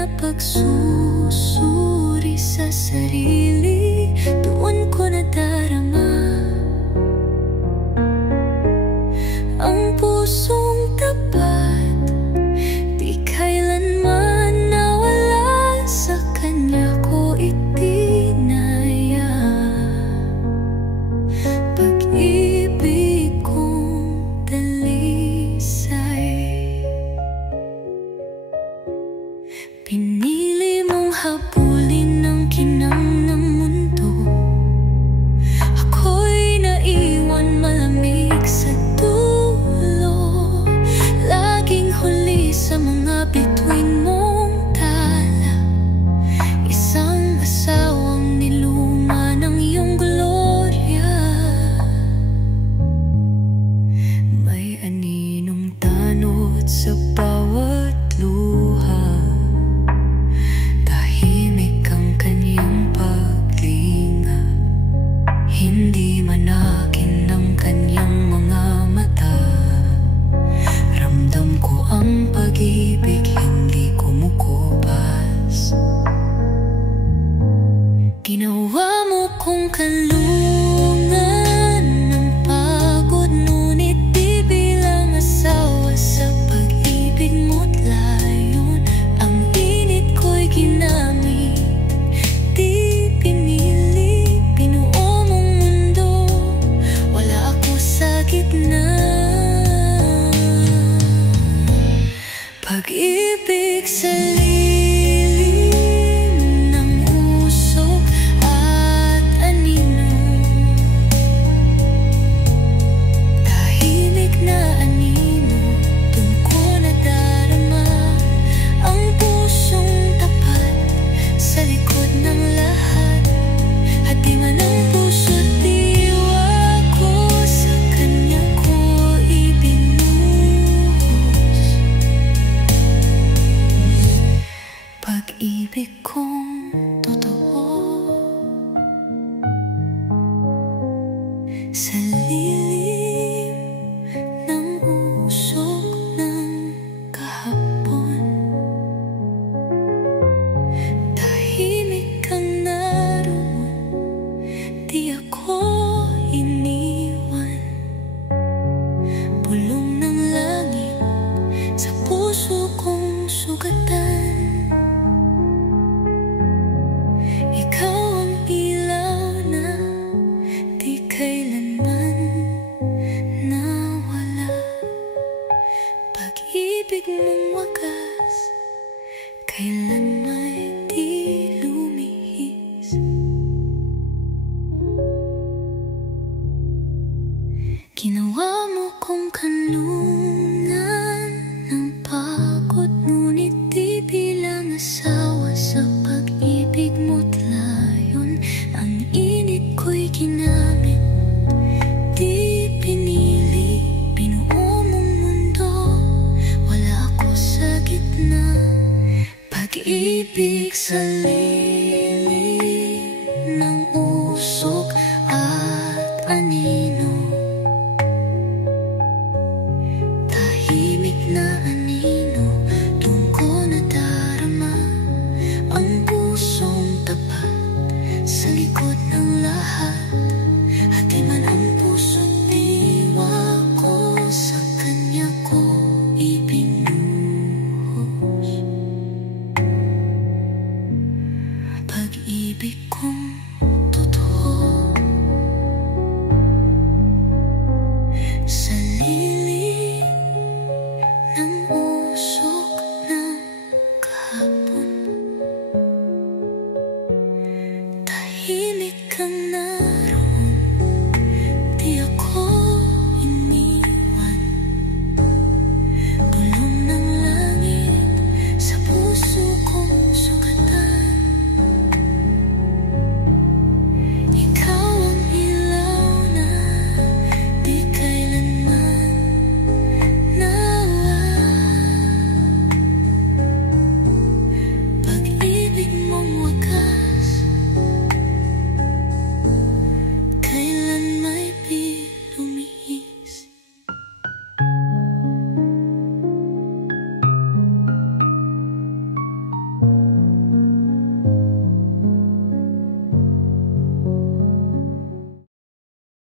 na pagsusuri sa sarili, doon ko nadarama ang pusong tapat, di kailanman nawala, sa kanya ko itinaya. Pag-ibig kong dalisay, pinili mong habulin ang kinang ng mundo. Ako'y naiwan malamig sa dulo, laging huli sa mga bituin mong tala. Isang asawang niluma ng iyong glorya, may aninong tanod sa bawat luha. Tahimik ang kanyang paglinga, hindi manakin ng kanyang mga mata. Ramdam ko ang pag-ibig, hindi kumukupas. Ginawa mo kong kalungan ng pagod, ngunit di bilang asawa sa pag-ibig mo't layon. Ang init ko'y ginamit, di pinili, binuo mong mundo, wala ako sa gitna. Pag-ibig sa lilim ng usok at anino, tahimik na anino, doon ko nadarama ang pusong tapat sa likod ng lahat. At di man ang puso't diwa ko, sa kanya ko ibinuhos. Pag-ibig kong totoo, sa lilim ng usok ng kahapon, tahimik kang naroon, di ako iniwan. Bulong ng langit sa puso kong sugatan, ikaw ang ilaw na di kailanman nawala. Pag-ibig mong wagas, kailan may di lumihis. Ginawa mo kong kanlungan ng pagod, ngunit di bilang asawa sa pag-ibig mo't layon. Ang init ko'y ginamit, di pinili, binuo mong mundo, wala ako sa gitna. Pag-ibig sa lilim